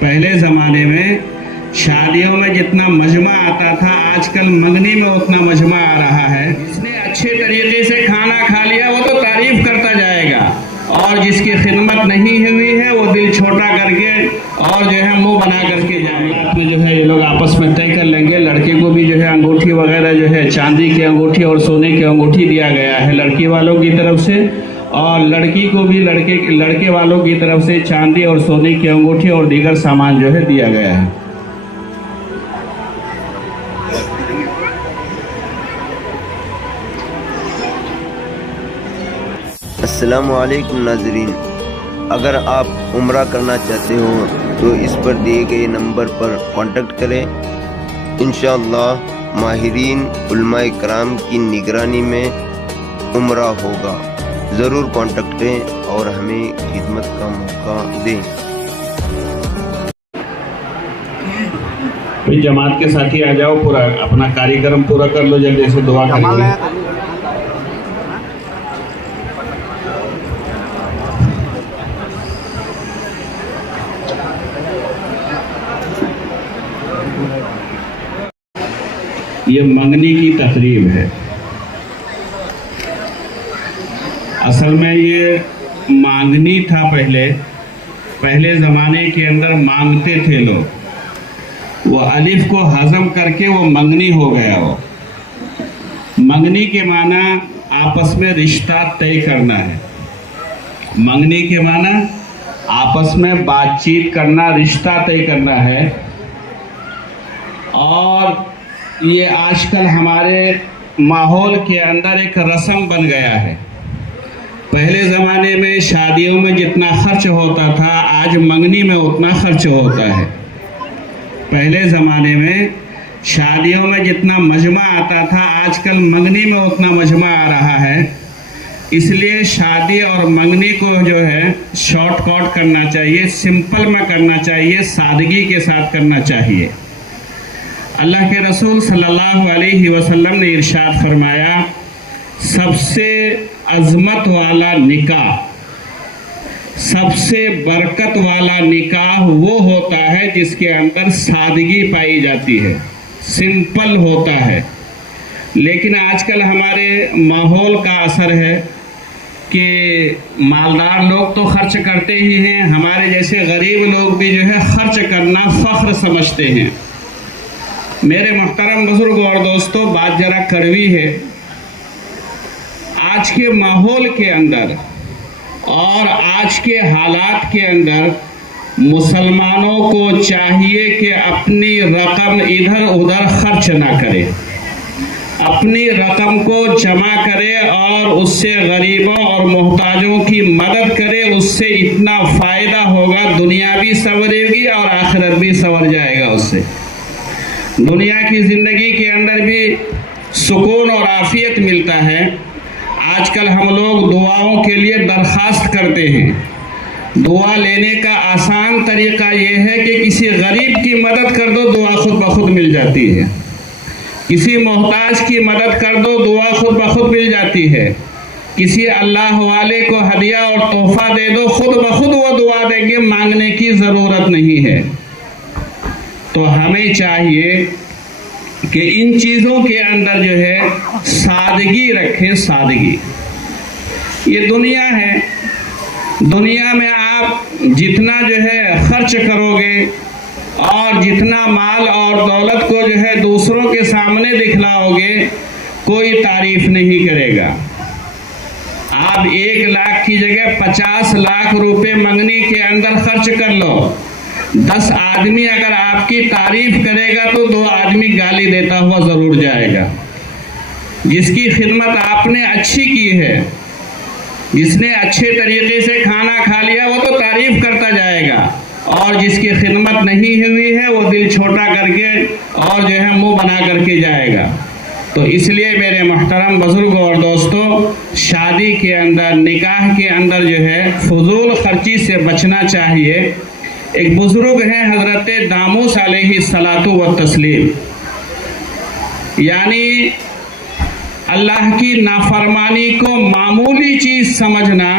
پہلے زمانے میں شادیوں میں جتنا مجمع آتا تھا آج کل منگنی میں اتنا مجمع آ رہا ہے. جس نے اچھے طریقے سے کھانا کھا لیا وہ تو تعریف کرتا جائے گا، اور جس کی خدمت نہیں ہوئی ہے وہ دل چھوٹا کر کے اور جو ہے منہ بنا کر کے جائے گا. میں جو ہے یہ لوگ آپس میں طے کر لیں گے. لڑکے کو بھی جو ہے انگوٹھی وغیرہ جو ہے چاندی کی انگوٹھی اور سونے کی انگوٹھی دیا گیا ہے لڑکی والوں کی طرف سے، اور لڑکی کو بھی لڑکے والوں کی طرف سے چاندی اور سونے کی انگوٹھی اور دیگر سامان جو ہے دیا گیا ہے. السلام علیکم ناظرین، اگر آپ عمرہ کرنا چاہتے ہو تو اس پر دیے گئے نمبر پر کانٹیکٹ کریں. انشاءاللہ ماہرین علماء کرام کی نگرانی میں عمرہ ہوگا. ضرور کانٹیکٹ کریں اور ہمیں خدمت کا موقع دیں. جماعت کے ساتھی آ جاؤ، پورا اپنا کاریکرم پورا کر لو، جلدی سے دعا کریں گے. یہ منگنی کی تقریب ہے. اصل میں یہ مانگنی تھا. پہلے زمانے کے اندر مانگتے تھے لوگ، وہ الف کو ہضم کر کے وہ منگنی ہو گیا. وہ منگنی کے معنی آپس میں رشتہ طے کرنا ہے. منگنی کے معنی آپس میں بات چیت کرنا، رشتہ طے کرنا ہے. اور یہ آج کل ہمارے ماحول کے اندر ایک رسم بن گیا ہے. پہلے زمانے میں شادیوں میں جتنا خرچ ہوتا تھا آج منگنی میں اتنا خرچ ہوتا ہے. پہلے زمانے میں شادیوں میں جتنا مجمع آتا تھا آج کل منگنی میں اتنا مجمع آ رہا ہے. اس لیے شادی اور منگنی کو جو ہے شارٹ کٹ کرنا چاہیے، سمپل میں کرنا چاہیے، سادگی کے ساتھ کرنا چاہیے. اللہ کے رسول صلی اللہ علیہ وسلم نے ارشاد فرمایا، سب سے عظمت والا نکاح، سب سے برکت والا نکاح وہ ہوتا ہے جس کے اندر سادگی پائی جاتی ہے، سمپل ہوتا ہے. لیکن آج کل ہمارے ماحول کا اثر ہے کہ مالدار لوگ تو خرچ کرتے ہی ہیں، ہمارے جیسے غریب لوگ بھی جو ہے خرچ کرنا فخر سمجھتے ہیں. میرے محترم بزرگ اور دوستو، بات ذرا کڑوی ہے. آج کے ماحول کے اندر اور آج کے حالات کے اندر مسلمانوں کو چاہیے کہ اپنی رقم ادھر ادھر خرچ نہ کرے، اپنی رقم کو جمع کرے اور اس سے غریبوں اور محتاجوں کی مدد کرے. اس سے اتنا فائدہ ہوگا، دنیا بھی سنورے گی اور آخرت بھی سنور جائے گا. اس سے دنیا کی زندگی کے اندر بھی سکون اور عافیت ملتا ہے. آج کل ہم لوگ دعاؤں کے لیے درخواست کرتے ہیں. دعا لینے کا آسان طریقہ یہ ہے کہ کسی غریب کی مدد کر دو، دعا خود بخود مل جاتی ہے. کسی محتاج کی مدد کر دو، دعا خود بخود مل جاتی ہے. کسی اللہ والے کو ہدیہ اور تحفہ دے دو، خود بخود وہ دعا دیں گے، مانگنے کی ضرورت نہیں ہے. تو ہمیں چاہیے کہ ان چیزوں کے اندر جو ہے سادگی رکھیں. سادگی یہ دنیا ہے. دنیا میں آپ جتنا جو ہے خرچ کرو گے اور جتنا مال اور دولت کو جو ہے دوسروں کے سامنے دکھلاؤ گے، کوئی تعریف نہیں کرے گا. آپ 1 لاکھ کی جگہ 50 لاکھ روپے منگنی کے اندر خرچ کر لو. 10 آدمی اگر آپ کی تعریف کرے گا تو 2 آدمی گالی دیتا ہوا ضرور جائے گا. جس کی خدمت آپ نے اچھی کی ہے، جس نے اچھے طریقے سے کھانا کھا لیا وہ تو تعریف کرتا جائے گا، اور جس کی خدمت نہیں ہوئی ہے وہ دل چھوٹا کر کے اور جو ہے منہ بنا کر کے جائے گا. تو اس لیے میرے محترم بزرگوں اور دوستوں، شادی کے اندر، نکاح کے اندر جو ہے فضول خرچی سے بچنا چاہیے. ایک بزرگ ہیں حضرت داموس علیہ الصلاۃ والتسلیم، یعنی اللہ کی نافرمانی کو معمولی چیز سمجھنا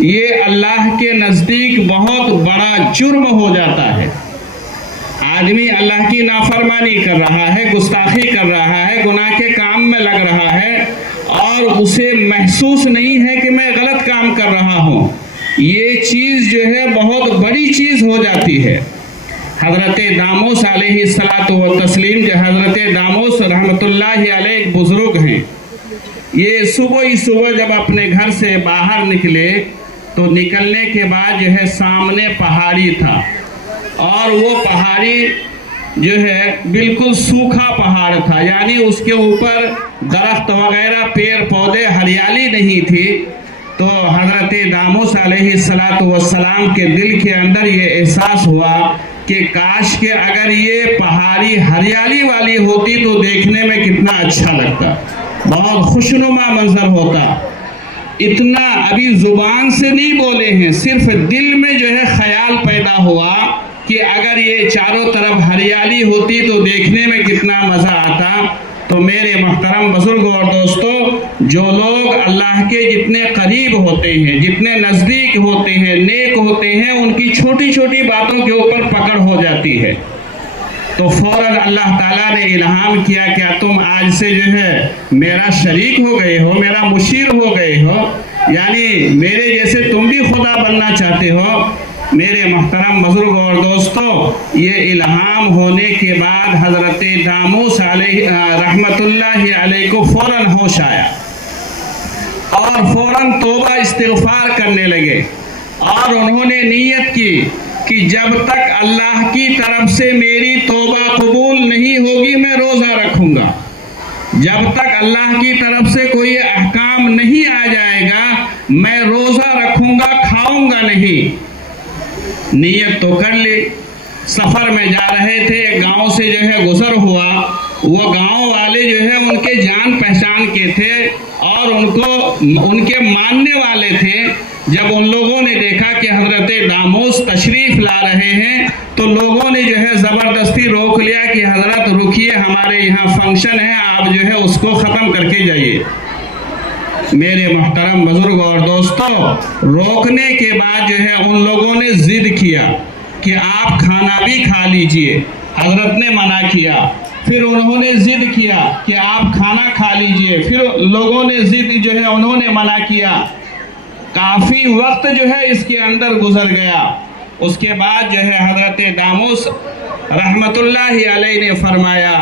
یہ اللہ کے نزدیک بہت بڑا جرم ہو جاتا ہے۔ آدمی اللہ کی نافرمانی کر رہا ہے، گستاخی کر رہا ہے، گناہ کے کام میں لگ رہا ہے اور اسے محسوس نہیں ہے کہ میں غلط کام کر رہا ہوں، یہ چیز جو ہے بہت بڑی چیز ہو جاتی ہے۔ حضرت داموس علیہ الصلاۃ والتسلیم، جو حضرت داموس رحمۃ اللہ علیہ ایک بزرگ ہیں، یہ صبح جب اپنے گھر سے باہر نکلے تو نکلنے کے بعد جو ہے سامنے پہاڑی تھا، اور وہ پہاڑی جو ہے بالکل سوکھا پہاڑ تھا، یعنی اس کے اوپر درخت وغیرہ پیڑ پودے ہریالی نہیں تھی۔ تو حضرت داموس علیہ السلام کے دل کے اندر یہ احساس ہوا کہ کاش کہ اگر یہ پہاڑی ہریالی والی ہوتی تو دیکھنے میں کتنا اچھا لگتا، بہت خوشنما منظر ہوتا۔ اتنا ابھی زبان سے نہیں بولے ہیں، صرف دل میں جو ہے خیال پیدا ہوا کہ اگر یہ چاروں طرف ہریالی ہوتی تو دیکھنے میں کتنا مزہ آتا۔ تو میرے محترم بزرگ اور دوستو، جو لوگ اللہ کے جتنے قریب ہوتے ہیں، جتنے نزدیک ہوتے ہیں، نیک ہوتے ہیں، ان کی چھوٹی چھوٹی باتوں کے اوپر پکڑ ہو جاتی ہے۔ تو فوراً اللہ تعالیٰ نے الہام کیا کہ تم آج سے جو ہے میرا شریک ہو گئے ہو، میرا مشیر ہو گئے ہو، یعنی میرے جیسے تم بھی خدا بننا چاہتے ہو۔ میرے محترم بزرگ اور دوستو، یہ الہام ہونے کے بعد حضرت داموس علیہ رحمت اللہ علیہ کو فوراً ہوش آیا اور فوراً توبہ استغفار کرنے لگے، اور انہوں نے نیت کی کہ جب تک اللہ کی طرف سے میری توبہ قبول نہیں ہوگی میں روزہ رکھوں گا، جب تک اللہ کی طرف سے کوئی احکام نہیں آ جائے گا میں روزہ رکھوں گا، کھاؤں گا نہیں۔ نیت تو کر لی، سفر میں جا رہے تھے، ایک گاؤں سے جو ہے گزر ہوا، وہ گاؤں والے جو ہے ان کے جان پہچان کے تھے اور ان کے ماننے والے تھے۔ جب ان لوگوں نے دیکھا کہ حضرت داموس تشریف لا رہے ہیں تو لوگوں نے جو ہے زبردستی روک لیا کہ حضرت رکیے، ہمارے یہاں فنکشن ہے، آپ جو ہے اس کو ختم کر کے جائیے۔ میرے محترم بزرگ اور دوستو، روکنے کے بعد جو ہے ان لوگوں نے ضد کیا کہ آپ کھانا بھی کھا لیجئے، حضرت نے منع کیا۔ پھر انہوں نے ضد کیا کہ آپ کھانا کھا لیجئے، پھر لوگوں نے ضد جو ہے انہوں نے منع کیا۔ کافی وقت جو ہے اس کے اندر گزر گیا۔ اس کے بعد جو ہے حضرت داموس رحمت اللہ علیہ نے فرمایا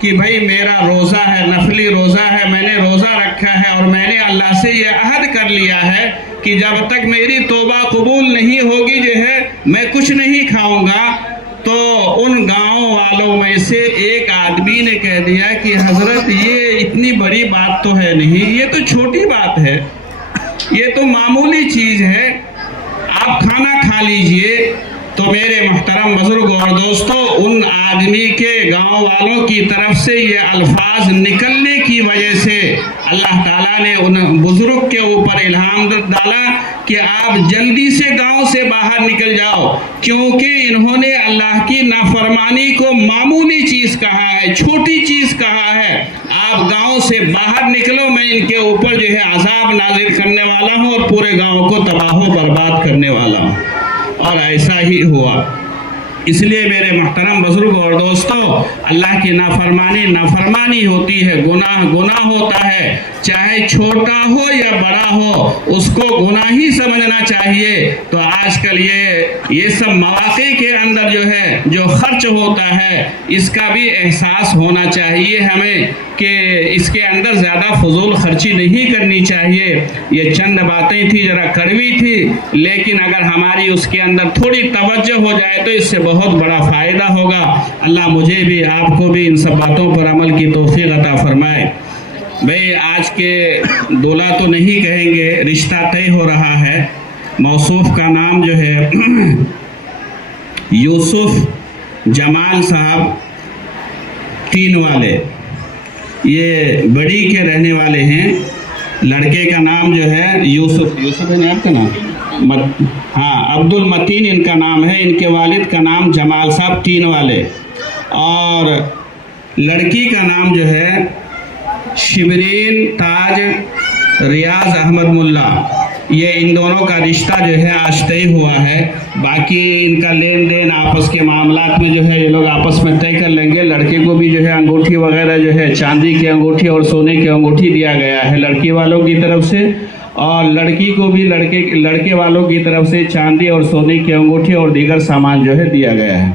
کہ بھائی میرا روزہ ہے، نفلی روزہ ہے، میں نے روزہ رکھا ہے اور میں نے اللہ سے یہ عہد کر لیا ہے کہ جب تک میری توبہ قبول نہیں ہوگی جو ہے میں کچھ نہیں کھاؤں گا۔ تو ان گاؤں والوں میں سے ایک آدمی نے کہہ دیا کہ حضرت یہ اتنی بڑی بات تو ہے نہیں، یہ تو چھوٹی بات ہے، یہ تو معمولی چیز ہے، آپ کھانا کھا لیجئے۔ تو میرے محترم بزرگ اور دوستو، ان آدمی کے گاؤں والوں کی طرف سے یہ الفاظ نکلنے کی وجہ سے اللہ تعالیٰ نے ان بزرگ کے اوپر الہام ڈالا کہ آپ جلدی سے گاؤں سے باہر نکل جاؤ، کیونکہ انہوں نے اللہ کی نافرمانی کو معمولی چیز کہا ہے، چھوٹی چیز کہا ہے۔ آپ گاؤں سے باہر نکلو، میں ان کے اوپر جو ہے عذاب نازل کرنے والا ہوں اور پورے گاؤں کو تباہ و برباد کرنے والا ہوں۔ اور ایسا ہی ہوا۔ اس لیے میرے محترم بزرگ اور دوستو، اللہ کی نافرمانی ہوتی ہے، گناہ ہوتا ہے، چاہے چھوٹا ہو یا بڑا ہو، اس کو گناہ ہی سمجھنا چاہیے۔ تو آج کل یہ سب مواقع کے اندر جو ہے جو خرچ ہوتا ہے، اس کا بھی احساس ہونا چاہیے ہمیں کہ اس کے اندر زیادہ فضول خرچی نہیں کرنی چاہیے۔ یہ چند باتیں تھی، ذرا کڑوی تھی، لیکن اگر ہماری اس کے اندر تھوڑی توجہ ہو جائے تو اس سے بہت بڑا فائدہ ہوگا۔ اللہ مجھے بھی آپ کو بھی ان سب باتوں پر عمل کی توفیق عطا فرمائے۔ بھئی آج کے دولہا تو نہیں کہیں گے، رشتہ طے ہو رہا ہے۔ موصوف کا نام جو ہے یوسف جمال صاحب تین والے، یہ بڑی کے رہنے والے ہیں۔ لڑکے کا نام جو ہے یوسف ہے نا آپ کا نام؟ ہاں، عبد المتین ان کا نام ہے۔ ان کے والد کا نام جمال صاحب تین والے، اور لڑکی کا نام جو ہے شبرین تاج ریاض احمد ملا۔ یہ ان دونوں کا رشتہ جو ہے آج طے ہوا ہے. باقی ان کا لین دین آپس کے معاملات میں جو ہے یہ لوگ آپس میں طے کر لیں گے. لڑکے کو بھی جو ہے انگوٹھی وغیرہ جو ہے چاندی کی انگوٹھی اور سونے کی انگوٹھی دیا گیا ہے لڑکی والوں کی طرف سے, اور لڑکی کو بھی لڑکے والوں کی طرف سے چاندی اور سونے کی انگوٹھی اور دیگر سامان جو ہے دیا گیا ہے.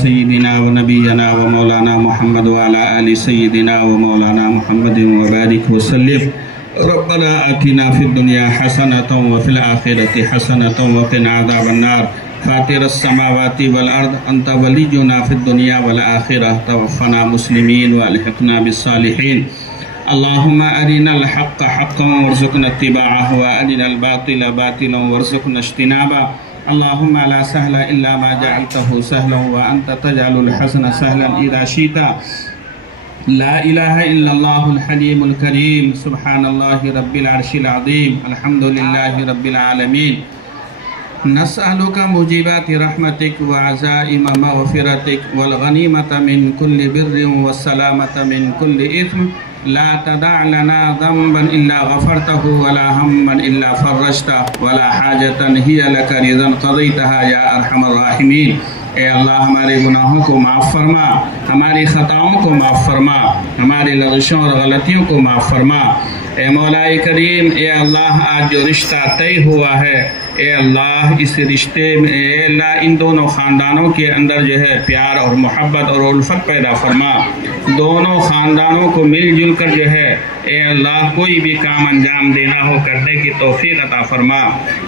سیدنا و نبینا و مولانا محمد وعلی آل سیدنا و مولانا محمد وبارک وسلم. ربنا آتنا فی الدنیا حسنة وفی الآخرة حسنة وقنا عذاب النار. فاطر السماوات والارض انت ولینا فی الدنیا والآخرة توفنا مسلمین والحقنا بالصالحین. اللهم أرنا الحق حقا وارزقنا اتباعه وأرنا الباطل باطلا وارزقنا اجتنابه. اللهم لا سهل إلا ما جعلته سهلا وأنت تجعل الحزن سهلا إذا شئت. لا إله إلا الله الحليم الكريم. سبحان الله رب العرش العظيم. الحمد لله رب العالمين. نسألك موجبات رحمتك وعزائم مغفرتك والغنيمة من كل بر والسلامة من كل إثم. لا تدع لنا ذنبا إلا غفرته ولا هما إلا فرجته ولا حاجة هي لك رضا قضيتها يا أرحم الراحمين. اے اللہ ہمارے گناہوں کو معاف فرما, ہماری خطاؤں کو معاف فرما, ہماری لغزشوں اور غلطیوں کو معاف فرما. اے مولا کریم, اے اللہ آج جو رشتہ طے ہوا ہے, اے اللہ اس رشتے میں اے اللہ ان دونوں خاندانوں کے اندر جو ہے پیار اور محبت اور الفت پیدا فرما. دونوں خاندانوں کو مل جل کر جو ہے اے اللہ کوئی بھی کام انجام دینا ہو کرنے کی توفیق عطا فرما.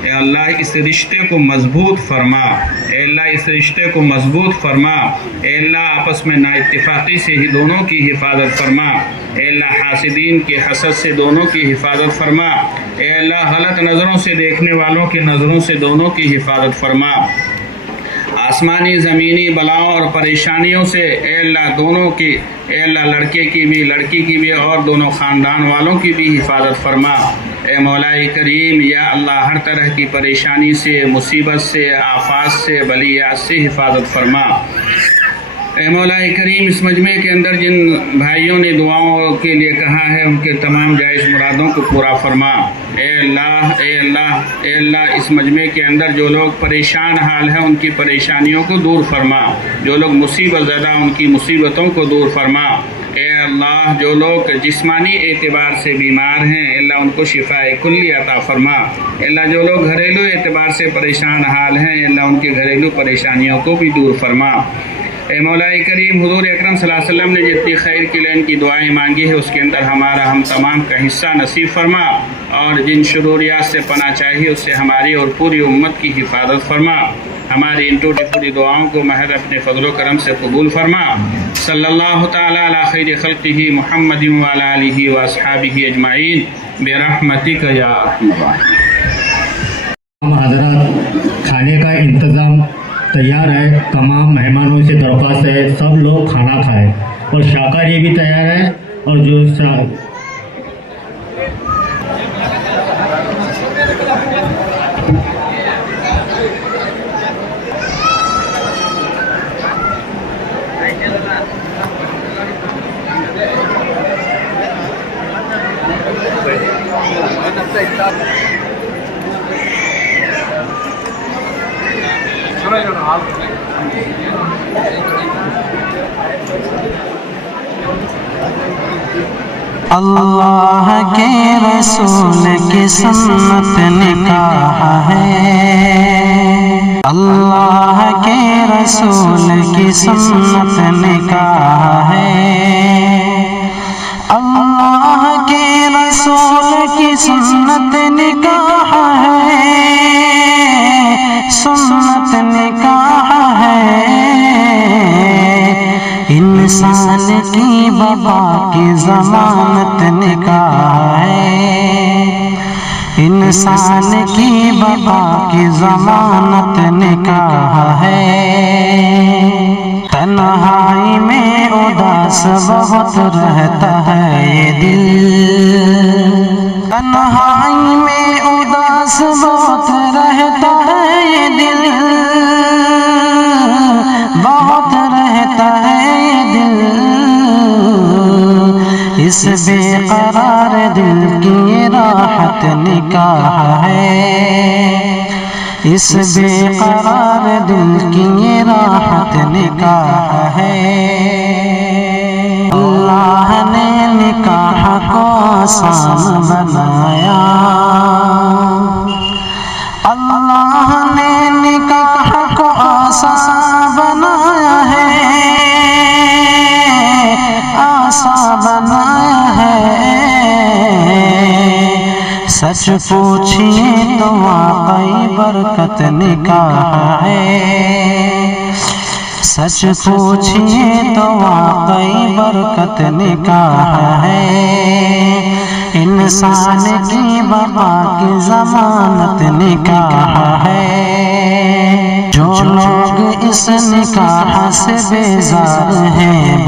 اے اللہ اس رشتے کو مضبوط فرما. اے اللہ اس رشتے کو مضبوط فرما. اے اللہ آپس میں نا اتفاقی سے ہی دونوں کی حفاظت فرما. اے اللہ حاسدین کے حسد سے دونوں کی حفاظت فرما. اے اللہ غلط نظروں سے دیکھنے والوں کی نظروں سے دونوں کی حفاظت فرما. آسمانی زمینی بلاؤں اور پریشانیوں سے اے اللہ دونوں کی, اے اللہ لڑکے کی بھی لڑکی کی بھی اور دونوں خاندان والوں کی بھی حفاظت فرما. اے مولا کریم, یا اللہ ہر طرح کی پریشانی سے, مصیبت سے, آفات سے, بلیات سے حفاظت فرما. اے مولا کریم, اس مجمع کے اندر جن بھائیوں نے دعاؤں کے لیے کہا ہے ان کے تمام جائز مرادوں کو پورا فرما. اے اللہ اے اللہ اے اللہ اس مجمع کے اندر جو لوگ پریشان حال ہیں ان کی پریشانیوں کو دور فرما. جو لوگ مصیبت زدہ ان کی مصیبتوں کو دور فرما. اے اللہ جو لوگ جسمانی اعتبار سے بیمار ہیں اللہ ان کو شفاء کلی عطا فرما. اللہ جو لوگ گھریلو اعتبار سے پریشان حال ہیں اللہ ان کے گھریلو پریشانیوں کو بھی دور فرما. اے مولا کریم, حضور اکرم صلی اللہ علیہ وسلم نے جتنی خیر کی لین کی دعائیں مانگی ہے اس کے اندر ہمارا ہم تمام کا حصہ نصیب فرما, اور جن شروریات سے پناہ چاہیے اس سے ہماری اور پوری امت کی حفاظت فرما. ہماری ان ٹوٹی پوری دعاؤں کو محض اپنے فضل و کرم سے قبول فرما. صلی اللہ تعالی علی خیر خلقہ محمد وعلی آلہ واصحابہ اجمعین برحمتک یا ارحم الراحمین. حضرات, کھانے کا انتظام تیار ہے. تمام مہمانوں سے درخواست ہے سب لوگ کھانا کھائیں, اور شاکاری بھی تیار ہے. اور جو اللہ کے رسول کی سنت نکاح ہے. اللہ کے رسول کی سنت نکاح ہے. اللہ کے رسول کی سنت نکاح ہے. سنت نکاح ہے. انسان کی بقا کی ضمانت نکاح ہے. انسان کی بقا کی ضمانت نکاح ہے، تنہائی میں اداس بہت رہتا ہے یہ دل، تنہائی میں اداس بہت رہتا ہے یہ دل، بہت رہتا ہے یہ دل، اس بے قرار دل کی یہ راحت نکاح ہے، اس بے قرار دل کی یہ راحت نکاح ہے۔ اللہ نے نکاح کو آسان بنایا، اللہ نے نکاح کو آسان بنایا ہے، آسان بنایا ہے، سچ پوچھئے تو واقعی برکت نکاح ہے، سچ پوچھئے تو واقعی برکت نکاح ہے، انسان کی بقا کی ضمانت نکاح ہے، جو لوگ اس نکاح سے بیزار ہیں